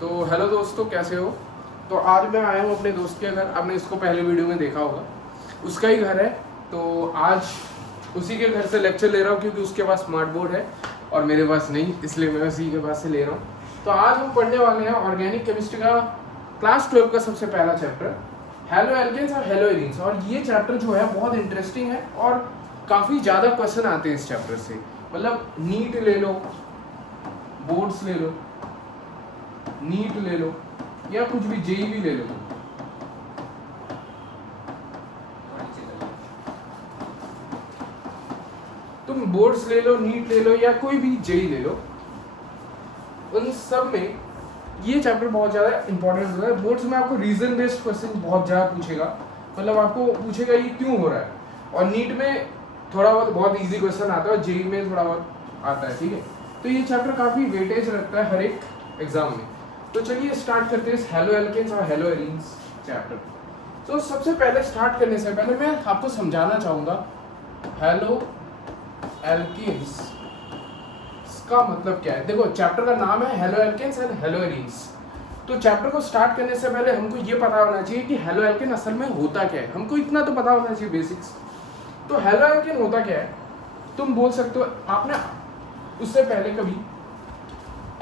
तो हेलो दोस्तों, कैसे हो। तो आज मैं आया हूँ अपने दोस्त के घर। आपने इसको पहले वीडियो में देखा होगा, उसका ही घर है। तो आज उसी के घर से लेक्चर ले रहा हूँ क्योंकि उसके पास स्मार्ट बोर्ड है और मेरे पास नहीं, इसलिए मैं उसी के पास से ले रहा हूँ। तो आज हम पढ़ने वाले हैं ऑर्गेनिक केमिस्ट्री का क्लास 12 का सबसे पहला चैप्टर, हेलो एल्केन्स और हेलो एरीन्स। और ये चैप्टर जो है बहुत इंटरेस्टिंग है और काफ़ी ज़्यादा क्वेश्चन आते हैं इस चैप्टर से। मतलब नीट ले लो, बोर्ड्स ले लो, नीट ले लो या कुछ भी जेई भी ले लो, तुम बोर्ड्स ले लो, नीट ले लो या कोई भी जेई ले लो, उन सब में ये चैप्टर बहुत ज़्यादा इंपॉर्टेंट होता है। बोर्ड्स में आपको रीजन बेस्ड क्वेश्चन बहुत ज़्यादा पूछेगा, मतलब आपको पूछेगा ये क्यों हो रहा है। और नीट में थोड़ा बहुत इजी क्वेश्चन आता है और जेई में थोड़ा बहुत आता है, ठीक है। तो ये चैप्टर काफ़ी वेटेज रखता है हर एक एग्जाम में। तो चलिए स्टार्ट करते हैं हेलो एल्केन्स और हेलो एरीन्स चैप्टर। तो सबसे पहले स्टार्ट करने से पहले मैं आपको समझाना चाहूँगा हेलो एल्केन्स का मतलब क्या है। देखो, चैप्टर का नाम है haloalkanes and haloarenes. तो चैप्टर को स्टार्ट करने से पहले हमको ये पता होना चाहिए कि हेलो एल्केन असल में होता क्या है। हमको इतना तो पता होना चाहिए बेसिक्स। तो हेलो एल्केन होता क्या है, तुम बोल सकते हो आपने उससे पहले कभी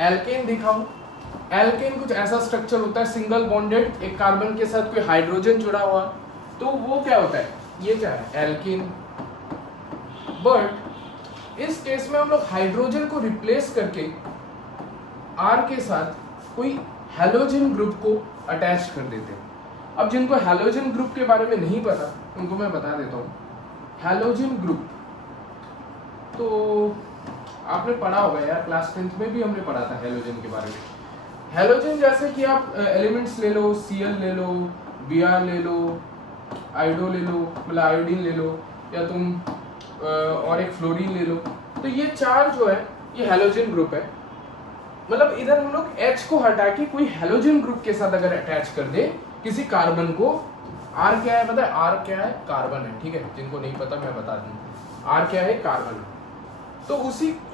एल्केन देखा हो। एल्केन कुछ ऐसा स्ट्रक्चर होता है सिंगल बॉन्डेड, एक कार्बन के साथ कोई हाइड्रोजन जुड़ा हुआ, तो वो क्या होता है, ये क्या है, एल्केन। बट इस केस में हम लोग हाइड्रोजन को रिप्लेस करके आर के साथ कोई हैलोजन ग्रुप को अटैच कर देते हैं। अब जिनको हैलोजन ग्रुप के बारे में नहीं पता उनको मैं बता देता हूँ। हैलोजन ग्रुप तो आपने पढ़ा होगा यार, क्लास 10th में भी हमने पढ़ा था हैलोजन के बारे में। हैलोजन जैसे कि आप एलिमेंट्स ले लो, Cl ले लो, Br ले लो, आयोडो ले लो, मतलब आयोडीन ले लो, या तुम और एक फ्लोरीन ले लो। तो ये चार जो है ये हैलोजन ग्रुप है। मतलब इधर हम लोग H को हटा के कोई हैलोजन ग्रुप के साथ अगर अटैच कर दे किसी कार्बन को, R क्या है पता है, R क्या है, कार्बन है, ठीक है। जिनको नहीं पता मैं बता दूं, R क्या है, कार्बन है। तो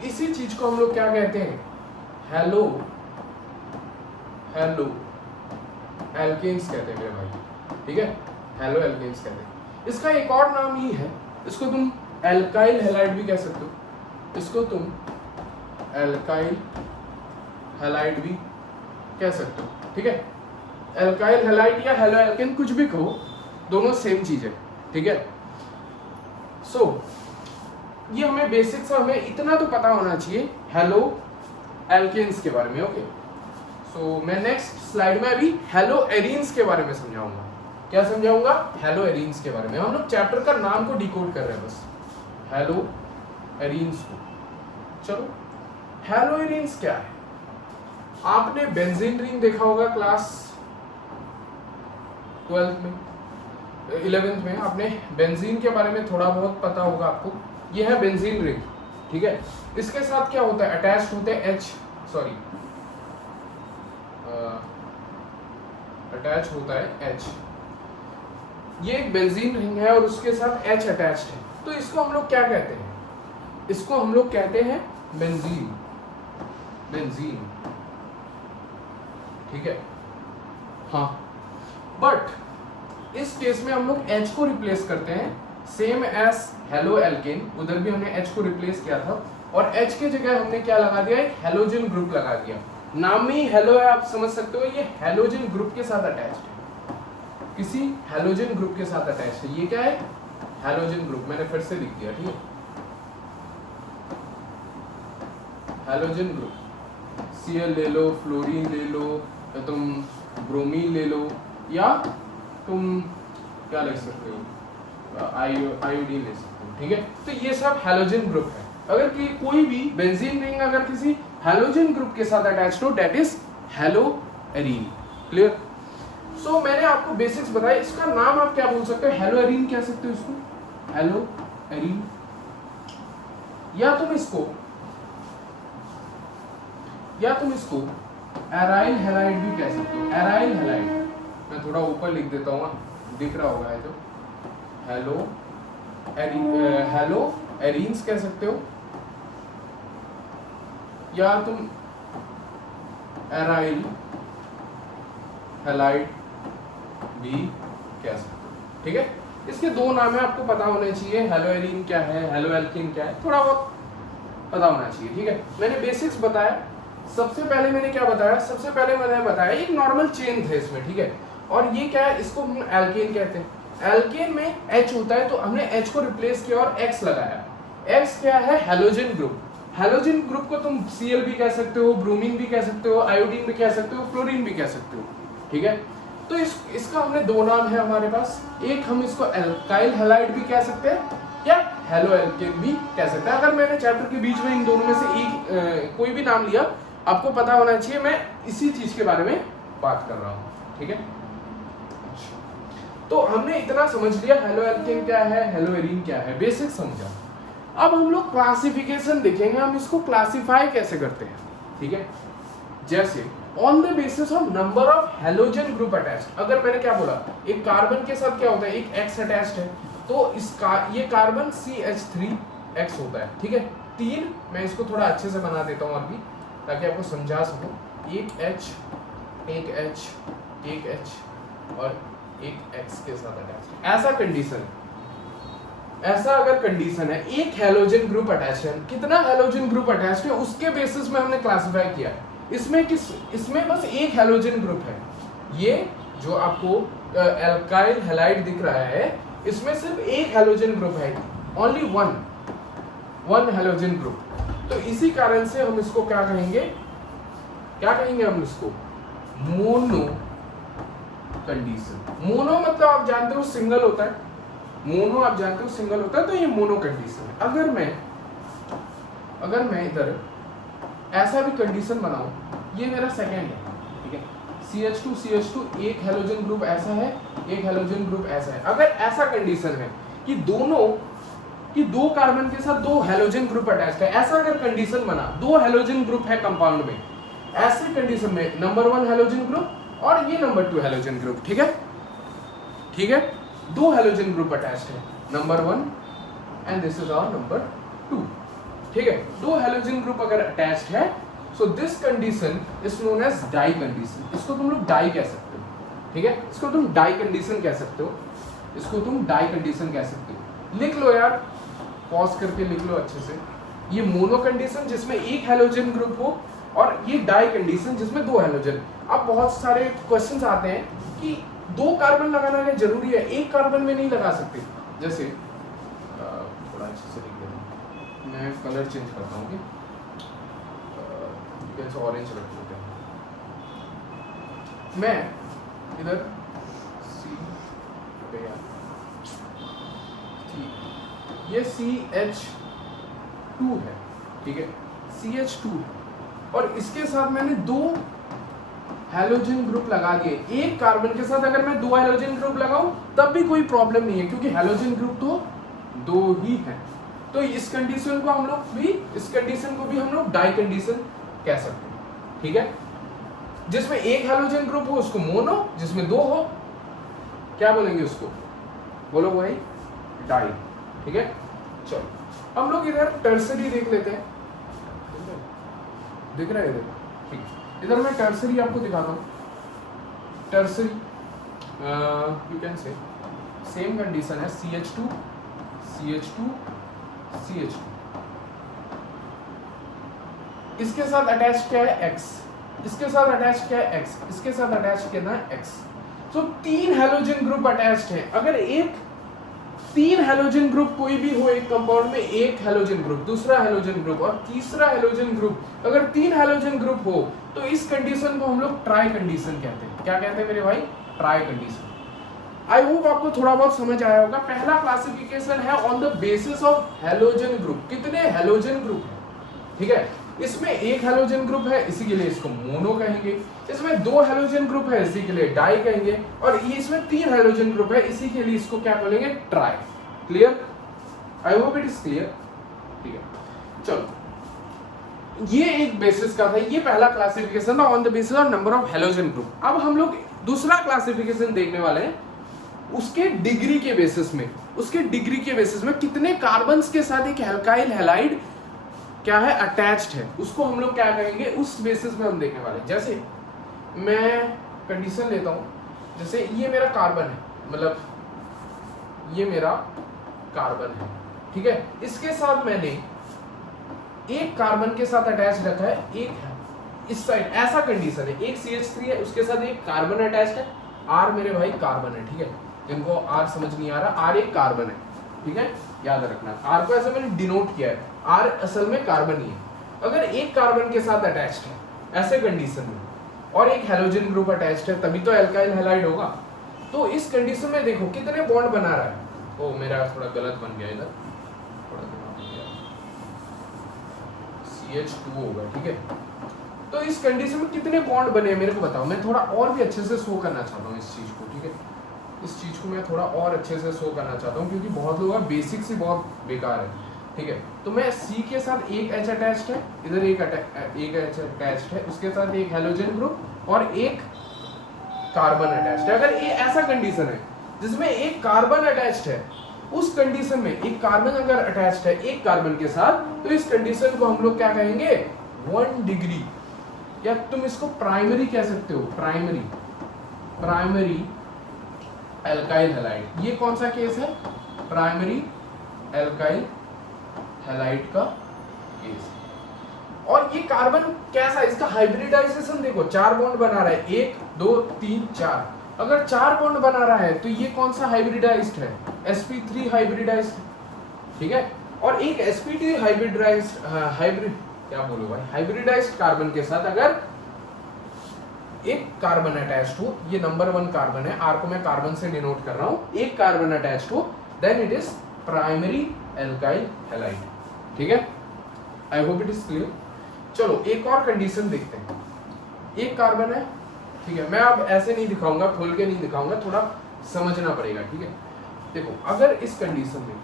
इसी चीज को हम लोग क्या कहते हैं, हेलो एल्केन्स कहते हैं मेरे भाई, ठीक है। हेलो एल्केन्स कहते हैं। इसका एक और नाम ही है, इसको तुम एल्काइल हैलाइड भी कह सकते हो, इसको तुम एल्काइल हैलाइड भी कह सकते हो, ठीक है। एल्काइल हैलाइड या हेलो एल्केन कुछ भी कहो, दोनों सेम चीज है, ठीक है। सो ये हमें बेसिक्स, हमें इतना तो पता होना चाहिए हेलो एल्केन्स के बारे में, ओके। सो मैं नेक्स्ट स्लाइड में अभी हेलो एरीन्स के बारे में समझाऊंगा। क्या समझाऊंगा, हेलो एरीन्स के बारे में। हम लोग चैप्टर का नाम को डिकोड कर रहे हैं बस, हेलो एरीन्स को। चलो, हेलो एरीन्स क्या है। आपने बेंजीन रिंग देखा होगा क्लास 12th में, 11th में आपने बेंजीन के बारे में थोड़ा बहुत पता होगा आपको। ये है बेंजीन रिंग, ठीक है। इसके साथ क्या होता है, अटैच्ड होते हैं अटैच होता है H। ये एक बेंजीन रिंग है और उसके साथ H अटैच्ड है। तो इसको हम लोग क्या कहते हैं, इसको हम लोग कहते हैं बेंजीन, ठीक है। हाँ, बट इस केस में हम लोग H को रिप्लेस करते हैं, सेम एज हेलो एल्केन। उधर भी हमने H को रिप्लेस किया था और H के जगह हमने क्या लगा दिया, एक हैलोजन ग्रुप लगा दिया। नाम में ही हेलो है, आप समझ सकते हो ये हैलोजन ग्रुप के साथ अटैच्ड है, किसी हैलोजन ग्रुप के साथ अटैच्ड है। ये क्या है, हैलोजन ग्रुप। मैंने फिर से लिख दिया, ठीक है। हैलोजन ग्रुप, Cl ले लो, फ्लोरीन ले लो, या तुम ब्रोमीन ले लो, या तुम क्या ले सकते हो, आयोडीन ले सकते हो, ठीक है। तो ये सब हैलोजन ग्रुप है। अगर कोई भी बेंजीन रिंग अगर किसी हैलोजन ग्रुप के साथ अटैच्ड हो, दैट इज हेलो एरीन। क्लियर। सो मैंने आपको बेसिक्स बताया। इसका नाम आप क्या बोल सकते हो, हेलो एरीन कह सकते हो इसको, हेलो एरीन। या तुम इसको एराइल हैलाइड भी कह सकते हो, एराइल हैलाइड। मैं थोड़ा ऊपर लिख देता हूँ, दिख रहा होगा है जो, हेलो एरीन्स कह सकते हो, या तुम एराइल हैलाइड भी कह सकते हो, ठीक है। इसके दो नाम है, आपको पता होने चाहिए, हेलोएरीन क्या है, हेलोएल्केन क्या है, थोड़ा बहुत पता होना चाहिए, ठीक है। मैंने बेसिक्स बताया। सबसे पहले मैंने क्या बताया, सबसे पहले मैंने बताया एक नॉर्मल चेन थे इसमें, ठीक है। और ये क्या है, इसको हम एल्केन कहते हैं। एल्केन में H होता है, तो हमने H को रिप्लेस किया और X लगाया। X क्या है, हेलोजन ग्रुप। हेलोजन ग्रुप को तुम Cl भी कह सकते हो, ब्रोमीन भी कह सकते हो, आयोडीन भी कह सकते हो, फ्लोरीन भी कह सकते हो, ठीक है। तो इसका हमने दो नाम है हमारे पास, एक हम इसको एल्काइल हैलाइड भी कह सकते हैं या हेलोएल्केन भी कह सकते हैं। अगर मैंने चैप्टर के बीच में इन दोनों में से एक कोई भी नाम लिया, आपको पता होना चाहिए मैं इसी चीज के बारे में बात कर रहा हूं, ठीक है। तो हमने इतना समझ लिया, हेलोएल्केन क्या है, हेलोएरीन क्या है, बेसिक समझा। अब हम लोग क्लासिफिकेशन देखेंगे, हम इसको क्लासिफाई कैसे करते हैं, ठीक है। जैसे on the basis of number of halogen group attached. अगर मैंने क्या बोला, एक कार्बन के साथ क्या होता है, एक X अटैच्ड है, तो इसका ये कार्बन CH3X होता है, ठीक है। तीन, मैं इसको थोड़ा अच्छे से बना देता हूँ और भी, ताकि आपको समझा सकूं। एक H, एक H, एक H और एक X के साथ अटैच, ऐसा कंडीशन, ऐसा अगर कंडीशन है, एक हेलोजन ग्रुप अटैच है, कितना हेलोजन ग्रुप अटैच है उसके बेसिस में हमने क्लासिफाई किया। इसमें बस एक हेलोजन ग्रुप है, ये जो आपको एल्काइल हैलाइड दिख रहा है, इसमें सिर्फ एक हेलोजन ग्रुप है, ओनली वन हेलोजन ग्रुप। तो इसी कारण से हम इसको क्या कहेंगे, हम इसको मोनो कंडीशन। मोनो मतलब आप जानते हो सिंगल होता है, मोनो आप जानते हो सिंगल होता है, तो ये मोनो कंडीशन है। अगर मैं इधर ऐसा भी कंडीशन बनाऊं, ये मेरा सेकेंड है, ठीक है। CH2 एक हेलोजन ग्रुप ऐसा है, एक हेलोजन ग्रुप ऐसा है। अगर ऐसा कंडीशन है कि दो कार्बन के साथ दो हेलोजन ग्रुप अटैच्ड है, ऐसा अगर कंडीशन बना, दो हेलोजन ग्रुप है कंपाउंड में, ऐसे कंडीशन में नंबर 1 हेलोजन ग्रुप और ये नंबर 2 हेलोजन ग्रुप, ठीक है। दो हेलोजन ग्रुप अटैच्ड है, number 1 and this is our number 2, ठीक है। दो हेलोजन ग्रुप अगर अटैच्ड है, so this condition is known as di condition. इसको तुम लोग डाई कह सकते हो, ठीक है। इसको तुम डाई कंडीशन कह सकते हो, लिख लो यार, पॉज करके लिख लो अच्छे से। ये मोनो कंडीशन जिसमें एक हेलोजन ग्रुप हो, और ये डाई कंडीशन जिसमें दो हेलोजन। अब बहुत सारे क्वेश्चंस आते हैं कि दो कार्बन लगाना क्या जरूरी है, एक कार्बन में नहीं लगा सकते। जैसे थोड़ा अच्छे से लिख देता हूँ, मैं कलर चेंज करता हूँ, ऑरेंज रख देते हैं। मैं इधर ये CH2 है, ठीक है, CH2 है, और इसके साथ मैंने दो हेलोजन ग्रुप लगा दिए। एक कार्बन के साथ अगर मैं दो हेलोजन ग्रुप लगाऊं तब भी कोई प्रॉब्लम नहीं है, क्योंकि हेलोजन ग्रुप तो दो ही है। तो इस कंडीशन को हम लोग डाई कंडीशन कह सकते हैं, ठीक है। जिसमें एक हेलोजन ग्रुप हो उसको मोनो, जिसमें दो हो क्या बोलेंगे उसको, बोलो भाई, डाई, ठीक है। चलो हम लोग इधर टर्सरी देख लेते हैं, दिख रहा है इधर, ठीक है। इधर मैं टर्सरी आपको दिखाता हूँ। Tertiary you can say same condition है, CH2 इसके साथ अटैच क्या है X, इसके साथ अटैच क्या है X, इसके साथ अटैच कितना है X। तो तीन हेलोजन ग्रुप अटैच्ड है। अगर तीन हेलोजन ग्रुप कोई भी हो एक कंपाउंड में, एक हेलोजन ग्रुप, दूसरा हेलोजन ग्रुप और तीसरा हेलोजन ग्रुप, अगर तीन हेलोजन ग्रुप हो तो इस कंडीशन को हम लोग ट्राई कंडीशन कहते हैं। क्या कहते हैं मेरे भाई, ट्राई कंडीशन। आई होप आपको थोड़ा बहुत समझ आया होगा। पहला क्लासिफिकेशन है on the basis of halogen group, कितने हेलोजन ग्रुप है, ठीक है। इसमें एक हेलोजन ग्रुप है, इसी के लिए इसको मोनो कहेंगे। इसमें दो हेलोजन ग्रुप है, इसी के लिए डाई कहेंगे। और इसमें तीन हेलोजन ग्रुप है, इसी के लिए इसको क्या बोलेंगे, try. Clear, I hope it is clear, ठीक है। चलो ये एक बेसिस का था, ये पहला क्लासिफिकेशन था on the basis of number of halogen group. अब हम लोग दूसरा क्लासिफिकेशन देखने वाले हैं, उसके डिग्री के बेसिस में, कितने कार्बन्स के साथ एक एल्काइल हैलाइड क्या है, अटैच्ड है, उसको हम लोग क्या कहेंगे, उस बेसिस में हम देखने वाले हैं। जैसे मैं कंडीशन लेता हूँ, जैसे ये मेरा कार्बन है, मतलब ये मेरा कार्बन है, ठीक है। इसके साथ मैंने एक कार्बन के साथ अटैच रखा है, एक है इस साइड, ऐसा कंडीशन है, एक CH3 है, उसके साथ एक कार्बन अटैच्ड है, R मेरे भाई कार्बन है, ठीक है। जिनको R समझ नहीं आ रहा, R एक कार्बन है, ठीक है, याद रखना। R को ऐसे मैंने डिनोट किया है, R असल में कार्बन ही है। अगर एक कार्बन के साथ अटैच्ड है ऐसे कंडीशन में, और एक हेलोजन ग्रुप अटैच्ड है, तभी तो एल्काइल हैलाइड होगा। तो इस कंडीशन में देखो कितने बॉन्ड बना रहा है। ओ मेरा थोड़ा गलत बन गया इधर, थोड़ा CH2 होगा, ठीक है। तो इस कंडीशन में कितने बॉन्ड बने मेरे को बताओ। मैं थोड़ा और भी अच्छे से शो करना चाहता हूँ इस चीज को, ठीक है। इस चीज को मैं थोड़ा और अच्छे से शो करना चाहता हूँ, क्योंकि बहुत लोगों का बेसिक से बहुत बेकार है, ठीक है। तो मैं C के साथ एक H अटैच्ड है, इधर एक H अटैच्ड है, उसके साथ एक हेलोजन ग्रुप और एक कार्बन अटैच्ड है। अगर ये ऐसा कंडीशन है जिसमें एक कार्बन अटैच्ड है, उस कंडीशन में एक कार्बन अगर अटैच्ड है एक कार्बन के साथ, तो इस कंडीशन को हम लोग क्या कहेंगे, 1 डिग्री, या तुम इसको प्राइमरी कह सकते हो, प्राइमरी एल्काइल हैलाइड। ये कौन सा केस है, प्राइमरी एल्काइल हैलाइड का केस। और ये कार्बन कैसा, इसका हाइब्रिडाइजेशन देखो, 4 बॉन्ड बना रहा है, 1 2 3 4। अगर 4 बॉन्ड बना रहा है तो ये कौन सा हाइब्रिडाइज्ड है, sp3 हाइब्रिडाइज्ड, ठीक है। और एक sp3 हाइब्रिडाइज्ड कार्बन के साथ अगर एक कार्बन अटैच्ड हो, ये नंबर 1 कार्बन है, R को मैं कार्बन से डिनोट कर रहा हूं, एक कार्बन अटैच्ड हो, then it is primary alkyl halide, ठीक है। I hope it is clear. चलो एक और कंडीशन देखते हैं। एक कार्बन है, ठीक है, मैं अब ऐसे नहीं दिखाऊंगा, खोल के नहीं दिखाऊंगा, थोड़ा समझना पड़ेगा, ठीक है। देखो अगर इस कंडीशन में,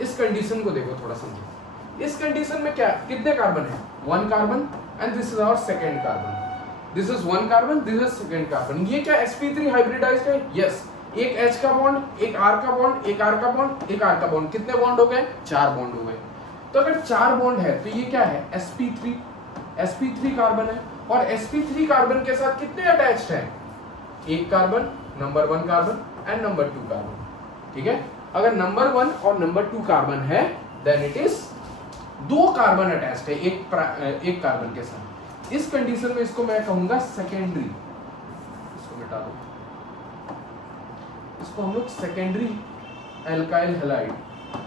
इस कंडीशन को देखो, थोड़ा समझो। इस कंडीशन में क्या, कितने कार्बन है, 1 carbon, and this is our second carbon, this is 1 carbon, this is second carbon. ये क्या sp3 हाइब्रिडाइज्ड है, यस। एक H का बॉन्ड, एक R का बॉन्ड, एक R का बॉन्ड, एक R का बॉन्ड, कितने बॉन्ड हो गए, 4 बॉन्ड हो गए। तो अगर 4 बॉन्ड है तो ये क्या है, sp3 कार्बन है। और sp3 कार्बन के साथ कितने अटैच्ड है, एक carbon, number 1 carbon and number 2 carbon, ठीक है। अगर नंबर 1 और नंबर 2 कार्बन है, then it is 2 carbon attached है एक कार्बन के साथ। इस कंडीशन में इसको मैं कहूंगा सेकेंडरी, इसको मिटा दो, इसको हम लोग सेकेंडरी एल्काइल हैलाइड,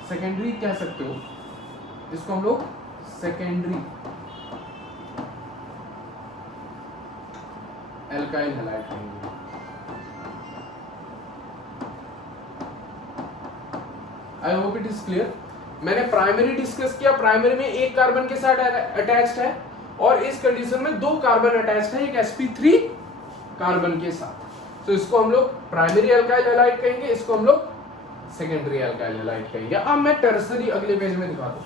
सेकेंडरी कह सकते हो, इसको हम लोग सेकेंडरी एल्काइल हैलाइड कहेंगे। आई होप इट इज क्लियर। मैंने प्राइमरी डिस्कस किया, प्राइमरी में एक कार्बन के साथ अटैच्ड है, और इस कंडीशन में 2 कार्बन अटैच्ड है एक sp3 कार्बन के साथ। तो इसको हम लोग प्राइमरी एल्काइल हैलाइड कहेंगे, इसको हम लोग सेकेंडरी एल्काइल हैलाइड कहेंगे। अब मैं टर्सरी अगले पेज में दिखाता हूं,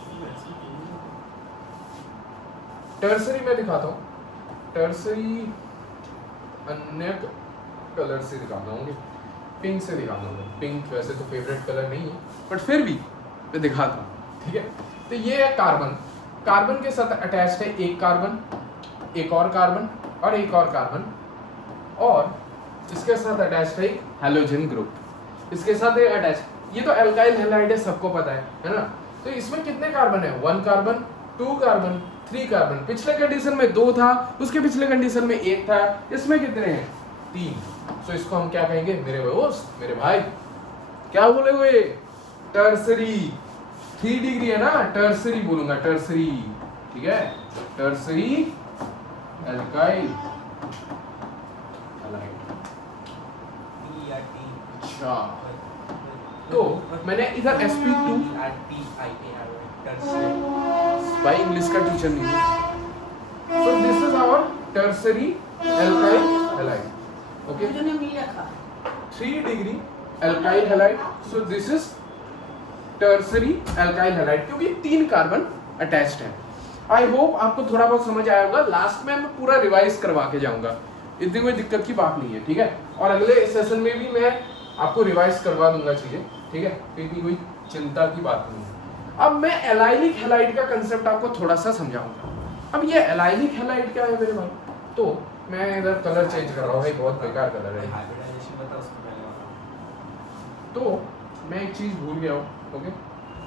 टर्सरी में दिखाता हूं। टर्सरी अन्य कलर से दिखाता हूँ, पिंक से दिखाता हूँ। पिंक वैसे तो फेवरेट कलर नहीं है, बट फिर भी मैं दिखाता हूँ, ठीक है। तो ये है कार्बन, कार्बन के साथ अटैच्ड है एक कार्बन, एक और कार्बन और एक और कार्बन, और इसके साथ अटैच्ड है एक हैलोजन ग्रुप, इसके साथ एक अटैच। ये तो एल्काइल हैलाइड है, सबको पता है ना। तो इसमें कितने कार्बन है, 1 कार्बन, 2 कार्बन, 3 कार्बन। पिछले कंडीशन में 2 था, उसके पिछले कंडीशन में 1 था, इसमें कितने हैं, 3। तो इसको हम क्या कहेंगे मेरे दोस्त, मेरे भाई, क्या बोलेगे, टर्सरी। 3 डिग्री है ना, टर्सरी बोलूंगा, टर्सरी, ठीक है, टर्सरी एल्काइल हैलाइड। अच्छा, तो मैंने इधर sp2, भाई इंग्लिश का टीचर नहीं है। So this is our tertiary alkyl halide. Okay. 3 degree alkyl halide. So this is tertiary alkyl halide, क्योंकि 3 कार्बन अटैच्ड है। आई होप आपको थोड़ा बहुत समझ आया होगा। लास्ट में मैं पूरा रिवाइज करवा के जाऊंगा, इतनी कोई दिक्कत की बात नहीं है, ठीक है। और अगले सेशन में भी मैं आपको रिवाइज करवा दूंगा चीजें, ठीक है, इतनी कोई चिंता की बात नहीं है। अब मैं एलाइलिक हैलाइड का कंसेप्ट आपको थोड़ा सा समझाऊंगा। अब ये एलाइलिक हैलाइड क्या है मेरे भाई? तो मैं इधर कलर चेंज कर रहा हूँ भाई, बहुत बेकार कलर है। हाइब्रिडाइजेशन बता उसको पहले वाला। तो मैं एक चीज भूल गया हूँ, ओके,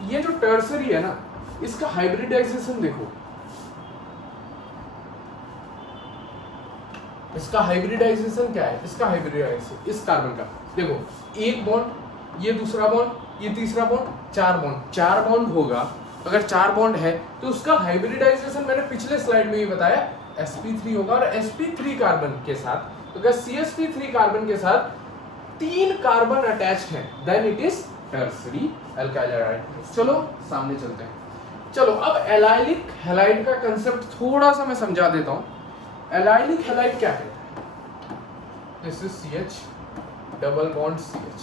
ये जो टर्सरी है ना, इसका हाइब्रिडाइजेशन देखो, इसका हाइब्रिडाइजेशन क्या है? इसका हाइब्रिडाइजेशन इस कार्बन का देखो, एक बॉन्ड, ये दूसरा बॉन्ड, ये तीसरा बॉन्ड, चार बॉन्ड, चार बॉन्ड होगा। अगर चार बॉन्ड है तो उसका हाइब्रिडाइजेशन मैंने पिछले स्लाइड में ही बताया, sp3 होगा। और sp3 कार्बन के साथ, अगर CsP3 कार्बन के साथ तीन कार्बन अटैच्ड है, then it is tertiary alkyl halide. चलो सामने चलते हैं। चलो अब एलाइलिक हैलाइड का कंसेप्ट थोड़ा सा मैं समझा देता हूं। एलाइलिक हैलाइड क्या है? This is CH double bond CH,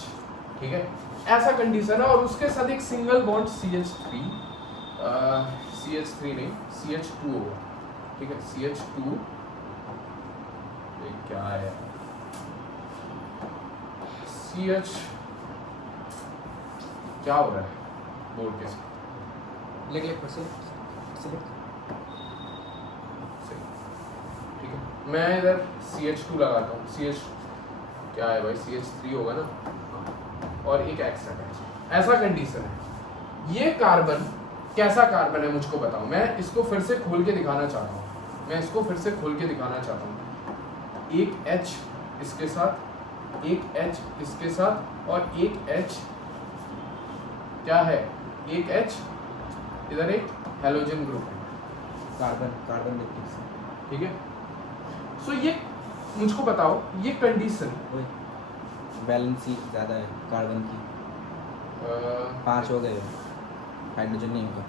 ठीक है, ऐसा कंडीशन है। और उसके साथ एक सिंगल बॉन्ड CH3, CH3 नहीं, CH2 होगा, ठीक है, CH2, ये क्या है, CH, क्या हो रहा है बोर्ड के साथ? लिख लिख सिलेक्ट। ठीक है, मैं इधर CH2 लगाता हूँ। CH क्या है भाई, CH3 होगा ना, और एक X अटैच, ऐसा कंडीशन है। ये कार्बन कैसा कार्बन है मुझको बताओ, मैं इसको फिर से खोल के दिखाना चाहता हूँ, मैं इसको फिर से खोल के दिखाना चाहता हूँ। एक H इसके साथ, एक H इसके साथ, और एक H क्या है, एक H इधर एक हैलोजन ग्रुप है, कार्बन ठीक है। सो ये मुझको बताओ, ये कंडीशन बैलेंस ज़्यादा है कार्बन की, 5 हो गए, हाइड्रोजन नहीं होगा।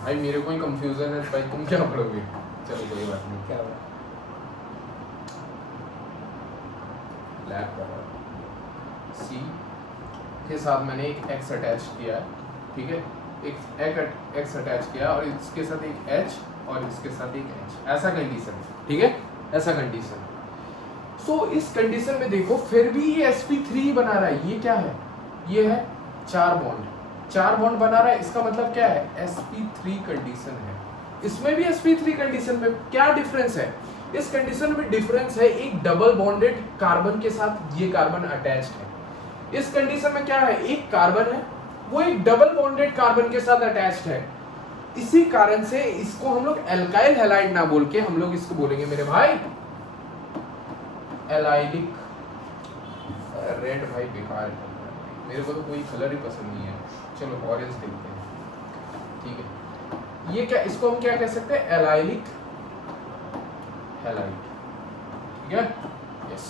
भाई मेरे को ही कंफ्यूजन है भाई, तुम क्या पढ़ोगे? चलो कोई बात नहीं, क्या हुआ? लैब कर रहा हूँ। C के साथ मैंने एक X अटैच किया है, ठीक है, एक X अटैच किया, और इसके साथ एक H, और इसके साथ एक H, ऐसा कंडीशन है, ठीक है, ऐसा कंडीशन। सो इस कंडीशन में देखो फिर भी ये sp3 बना रहा है। ये क्या है? ये है चार बॉन्ड बना रहा है। इसका मतलब क्या है? sp3 कंडीशन है। इसमें भी sp3 कंडीशन में क्या डिफरेंस है? इस कंडीशन में डिफरेंस है, एक डबल बॉन्डेड कार्बन के साथ ये कार्बन अटैच्ड है। इस कंडीशन में क्या है? एक कार्बन है, वो एक डबल बॉन्डेड कार्बन के साथ अटैच्ड है। इसी कारण से इसको हम लोग एल्काइल हैलाइड ना बोल के हम लोग इसको बोलेंगे मेरे भाई एलाइलिक। रेड भाई बेकार है, मेरे को तो कोई कलर ही पसंद नहीं है। चलो ऑरेंज देखते हैं, ठीक है। ये क्या, इसको हम क्या कह सकते हैं? एलाइलिक हैलाइड, ठीक है, यस।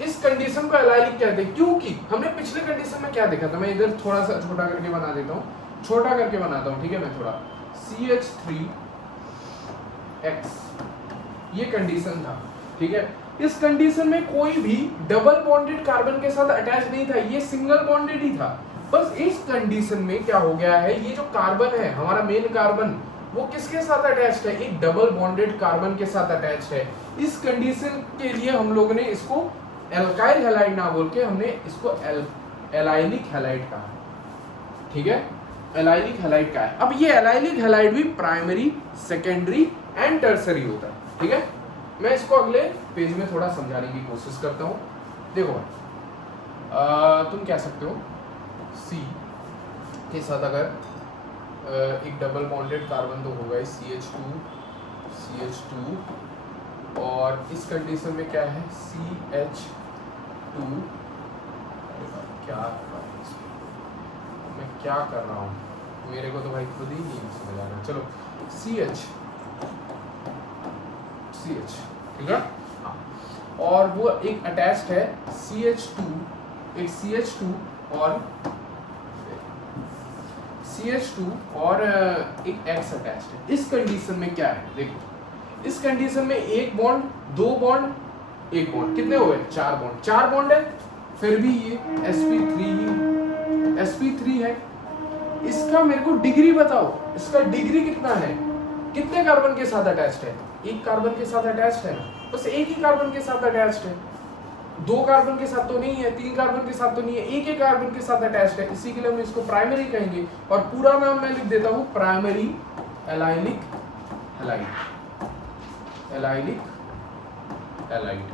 इस कंडीशन को एलाइलिक कहते हैं क्योंकि हमने पिछले कंडीशन में क्या देखा था। मैं इधर थोड़ा सा छोटा करके बना देता हूँ, छोटा करके बनाता हूँ, ठीक है। मैं थोड़ा CH3X, ये कंडीशन था, ठीक है। इस कंडीशन में कोई भी डबल बॉन्डेड कार्बन के साथ अटैच नहीं था, ये सिंगल बॉन्डेड ही था। बस इस कंडीशन में क्या हो गया है, ये जो कार्बन है हमारा मेन कार्बन, वो किसके साथ अटैच्ड है? एक डबल बॉन्डेड कार्बन के साथ अटैच्ड है। इस कंडीशन के लिए हम लोग ने इसको एल्काइल हैलाइड ना बोल के हमने इसको एलाइलिक हैलाइड कहा, ठीक है। एलाइलिक हैलाइड का है। अब ये एलाइलिक हैलाइड भी प्राइमरी, सेकेंडरी एंड टर्सरी होता है, ठीक है। मैं इसको अगले पेज में थोड़ा समझाने की कोशिश करता हूँ। देखो तुम कह सकते हो C के साथ अगर एक डबल बॉन्डेड कार्बन तो होगा CH2, और इस कंडीशन में क्या है? CH2, क्या मैं क्या कर रहा हूँ, मेरे को तो भाई खुद ही नहीं समझ आ रहा। चलो CH, ठीक है, और वो एक अटैच्ड है CH2, एक CH2 और एक X अटैच्ड है। इस कंडीशन में क्या है? देखो इस कंडीशन में एक बॉन्ड, दो बॉन्ड, एक बॉन्ड, कितने हुए? चार बॉन्ड है, फिर भी ये sp3 है। इसका मेरे को डिग्री बताओ, इसका डिग्री कितना है? कितने कार्बन के साथ अटैच्ड है? एक कार्बन के साथ अटैच्ड है ना, बस एक ही कार्बन के साथ अटैच्ड है। 2 कार्बन के साथ तो नहीं है, 3 कार्बन के साथ तो नहीं है, एक एक कार्बन के साथ अटैच्ड है, इसी के लिए हम इसको प्राइमरी कहेंगे। और पूरा नाम मैं लिख देता हूँ primary allylic halide, allylic halide.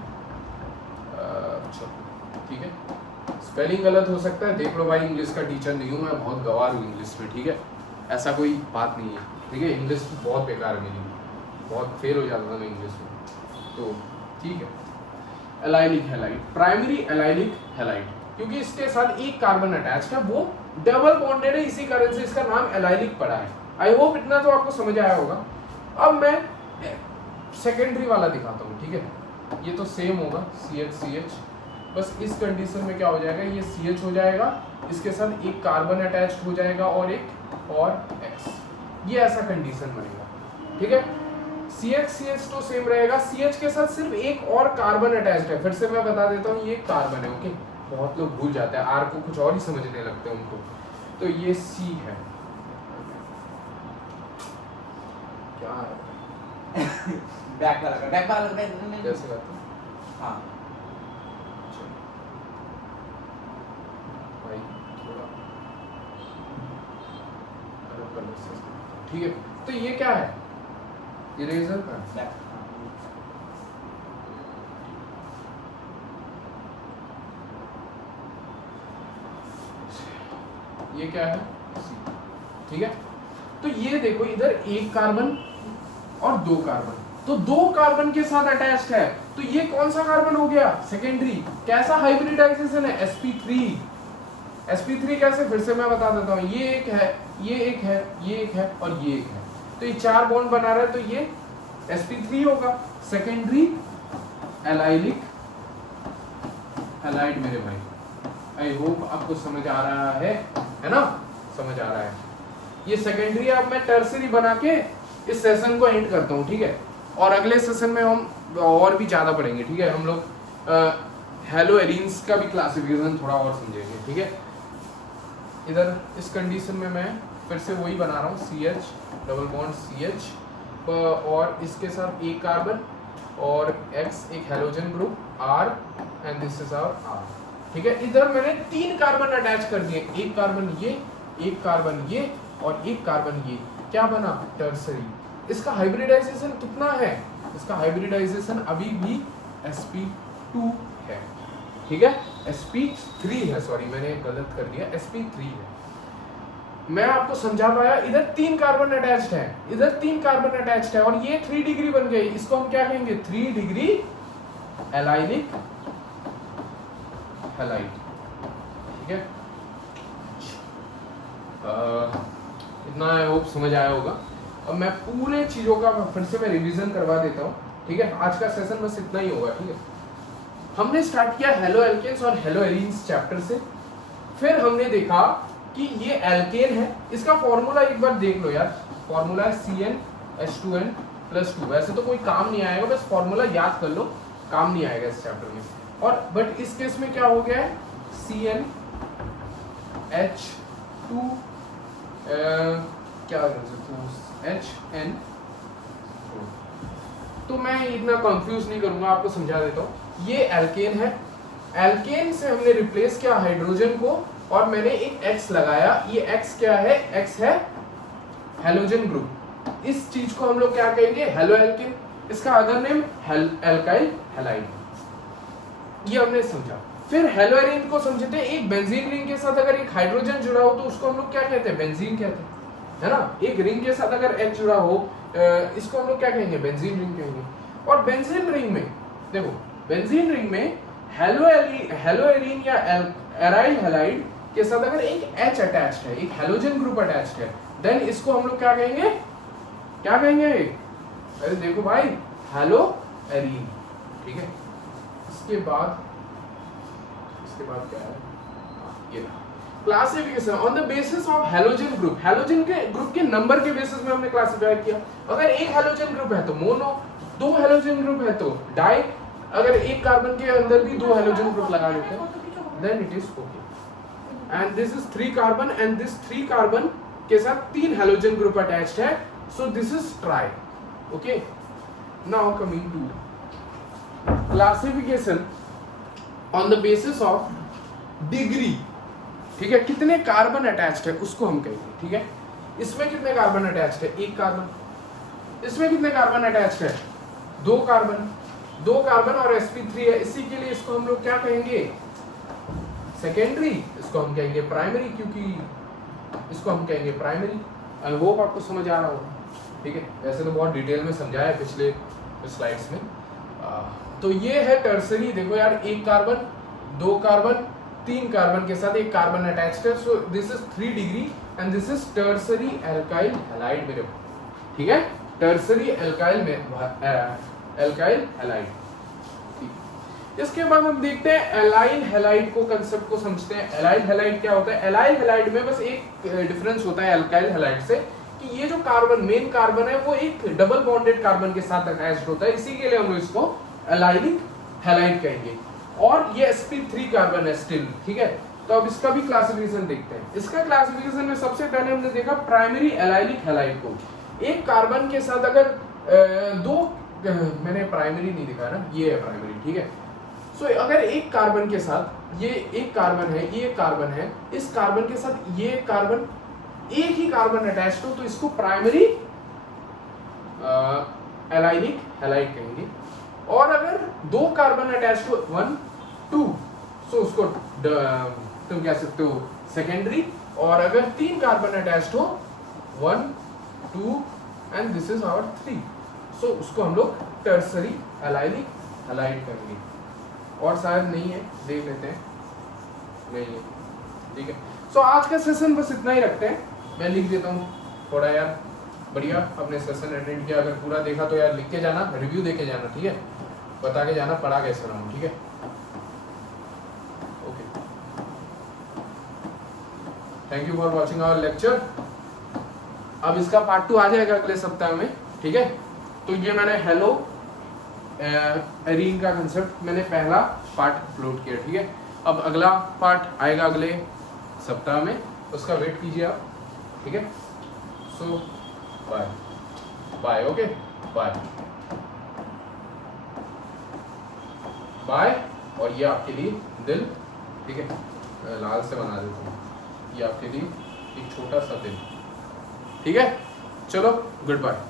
ठीक है, स्पेलिंग गलत हो सकता है, देख लो भाई, इंग्लिश का टीचर नहीं हूँ मैं, बहुत गवार हूँ इंग्लिश में, ठीक है, ऐसा कोई बात नहीं है, ठीक है। इंग्लिश बहुत बेकार है मेरी, बहुत फेल हो जाता था मैं इंग्लिश में, तो ठीक है। Allylic halide, primary allylic halide, क्योंकि इसके साथ एक कार्बन अटैच्ड है, वो डबल बॉन्डेड है, इसी कारण से इसका नाम एलाइलिक पड़ा है। आई होप इतना तो आपको समझ आया होगा। अब मैं सेकेंडरी वाला दिखाता हूँ, ठीक है। ये तो सेम होगा CH, बस इस कंडीशन में क्या हो जाएगा, ये CH हो जाएगा, इसके साथ एक कार्बन अटैच्ड हो जाएगा और एक और X, ये ऐसा कंडीशन बनेगा, ठीक है। CH तो सेम रहेगा, CH के साथ सिर्फ एक और कार्बन अटैच्ड है। फिर से मैं बता देता हूँ, ये कार्बन है, ओके। बहुत लोग भूल जाते हैं, R को कुछ और ही समझने लगते हैं उनको। तो ये C है, क्या है बैक वाला कैसे करते हैं? हाँ भाई थोड़ा अलग कलर से, ठीक है। तो ये क्या है, इरेजर का है। ये क्या है, ठीक है। तो ये देखो, इधर एक कार्बन और 2 कार्बन, तो 2 कार्बन के साथ अटैच्ड है, तो ये कौन सा कार्बन हो गया, सेकेंडरी। कैसा हाइब्रिडाइजेशन है, sp3 कैसे, फिर से मैं बता देता हूँ, ये एक है, ये एक है, ये एक है और ये एक है, तो ये 4 बॉन्ड बना रहा है, तो ये sp3 होगा, सेकेंडरी एलाइलिक हैलाइड मेरे भाई। आई होप आपको समझ आ रहा है ना, समझ आ रहा है। ये सेकेंडरी, अब मैं टर्सरी बना के इस सेशन को एंड करता हूँ, ठीक है। और अगले सेशन में हम और भी ज़्यादा पढ़ेंगे, ठीक है। हम लोग हेलो एरीन्स का भी क्लासिफिकेशन थोड़ा और समझेंगे, ठीक है। इधर इस कंडीशन में मैं फिर से वही बना रहा हूँ, CH डबल बॉन्ड CH, और इसके साथ एक कार्बन और X, एक halogen group R, and this is our R, ठीक है। इधर मैंने 3 कार्बन अटैच कर दिए, एक कार्बन ये, एक कार्बन ये और एक कार्बन ये, क्या बना, टर्सरी। इसका हाइब्रिडाइजेशन कितना है, इसका हाइब्रिडाइजेशन अभी भी sp2 है, ठीक है। sp3 है, सॉरी मैंने गलत कर दिया, sp3 है। मैं आपको समझा पाया, इधर 3 कार्बन अटैच्ड है, इधर 3 कार्बन अटैच्ड है, और ये 3 डिग्री बन गई, इसको हम क्या कहेंगे, 3 डिग्री एलाइलिक हैलाइड, ठीक है। इतना आई होप समझ आया होगा। अब मैं पूरे चीज़ों का फिर से मैं रिवीजन करवा देता हूँ, ठीक है। आज का सेशन बस इतना ही होगा, ठीक है। हमने स्टार्ट किया हेलो एल्केन्स और हेलो एरीन्स चैप्टर से, फिर हमने देखा कि ये एल्केन है, इसका फॉर्मूला एक बार देख लो यार, फॉर्मूला है CnH2n+2। वैसे तो कोई काम नहीं आएगा, बस फॉर्मूला याद कर लो, काम नहीं आएगा इस चैप्टर में। और बट इस केस में क्या हो गया है, CnH2 क्या कर सकते हो, HN। तो मैं इतना कंफ्यूज नहीं करूंगा, आपको समझा देता हूँ। ये एल्केन है, एल्केन से हमने रिप्लेस किया हाइड्रोजन को, और मैंने एक X लगाया। ये X क्या है, X है हेलोजन ग्रुप। इस चीज को हम लोग क्या कहेंगे, हेलो एल्केन। इसका अदर नेम एल्काइल हैलाइड, ये हमने समझा। फिर हेलो एरीन को समझते हैं, एक बेंजीन रिंग के साथ अगर एक हाइड्रोजन जुड़ा हो तो उसको हम लोग क्या कहते हैं, बेंजीन कहते हैं, है ना। एक रिंग के साथ अगर H जुड़ा हो, इसको हम लोग क्या कहेंगे, बेंजीन रिंग कहेंगे। और बेंजीन रिंग में देखो, बेंजीन रिंग में हेलो एरीन या एराइल हैलाइड के साथ अगर एक H अटैच्ड है, एक हेलोजन ग्रुप अटैच्ड है, देन इसको हम लोग क्या कहेंगे, क्या कहेंगे, अरे देखो भाई, हेलो एरीन, ठीक है। इसके बाद क्या है, ये classification on the basis of halogen group. Halogen के ग्रुप के नंबर के बेसिस में हमने क्लासिफाई किया। अगर एक हेलोजन ग्रुप है तो मोनो, 2 हेलोजन ग्रुप है तो डाई, अगर एक कार्बन के अंदर भी 2 हेलोजन ग्रुप लगा लेते हैं then it is okay. And this is 3 carbon, and this 3 carbon के साथ 3 हेलोजन ग्रुप अटैच्ड है, so this is tri, okay. Now coming to classification on the basis of degree, ठीक है, कितने कार्बन अटैच्ड है उसको हम कहेंगे, ठीक है। इसमें कितने कार्बन अटैच्ड है, एक कार्बन, इसमें कितने कार्बन अटैच्ड है, दो कार्बन और sp3 है, इसी के लिए इसको हम लोग क्या कहेंगे, सेकेंडरी, इसको हम कहेंगे प्राइमरी, क्योंकि इसको हम कहेंगे प्राइमरी। आई होप आपको समझ आ रहा होगा, ठीक है। वैसे तो बहुत डिटेल में समझाया है पिछले स्लाइड्स में। तो ये है टर्सरी, देखो यार, एक कार्बन, दो कार्बन, तीन कार्बन के साथ एक कार्बन अटैच्ड है, so this is 3 degree and this is tertiary alkyl halide मेरे, ठीक है, टर्सरी एल्काइल में एल्काइल हैलाइड। इसके बाद हम देखते हैं एलाइल हैलाइड को, कंसेप्ट को समझते हैं। एलाइल हैलाइड क्या होता है? एलाइल हैलाइड में बस एक डिफरेंस होता है एल्काइल हैलाइड से, कि ये जो कार्बन, मेन कार्बन है, वो एक डबल बॉन्डेड कार्बन के साथ अटैच्ड होता है, इसी के लिए हम लोग इसको एलाइलिक हैलाइड कहेंगे। और ये sp3 कार्बन है स्टिल, ठीक है। तो अब इसका भी क्लासिफिकेशन देखते हैं। इसका क्लासिफिकेशन में सबसे पहले हमने देखा प्राइमरी एलाइलिक हैलाइड को। एक कार्बन के साथ अगर मैंने प्राइमरी नहीं दिखा ना, ये है प्राइमरी, ठीक है। सो अगर एक कार्बन के साथ, ये एक कार्बन है, ये कार्बन है, इस कार्बन के साथ ये कार्बन, एक ही कार्बन अटैच्ड हो, तो इसको प्राइमरी एलाइलिक हैलाइड कहेंगे। और अगर दो कार्बन अटैच्ड हो, 1 2, सो उसको तुम कह सकते हो सेकेंडरी। और अगर तीन कार्बन अटैच्ड हो, 1 2 एंड दिस इज आवर 3, सो उसको हम लोग टर्सरी एलाइलिक हैलाइड करेंगे। और शायद नहीं है, देख लेते हैं, नहीं है, ठीक है। सो आज का सेशन बस इतना ही रखते हैं, मैं लिख देता हूँ थोड़ा यार, बढ़िया अपने सेशन अटेंड किया, अगर पूरा देखा तो यार लिख के जाना, रिव्यू दे के जाना, ठीक है, बता के जाना पढ़ा कैसे रहा हूँ, ठीक है। Okay, thank you for watching our lecture. अब इसका पार्ट 2 आ जाएगा अगले सप्ताह में, ठीक है। तो ये मैंने हेलो एरीन का कंसेप्ट मैंने पहला पार्ट अपलोड किया, ठीक है। अब अगला पार्ट आएगा अगले सप्ताह में, उसका वेट कीजिए आप, ठीक है। So bye bye, okay, bye bye. और ये आपके लिए दिल, ठीक है, लाल से बना देता हूँ, ये आपके लिए एक छोटा सा दिल, ठीक है। चलो, गुड बाय।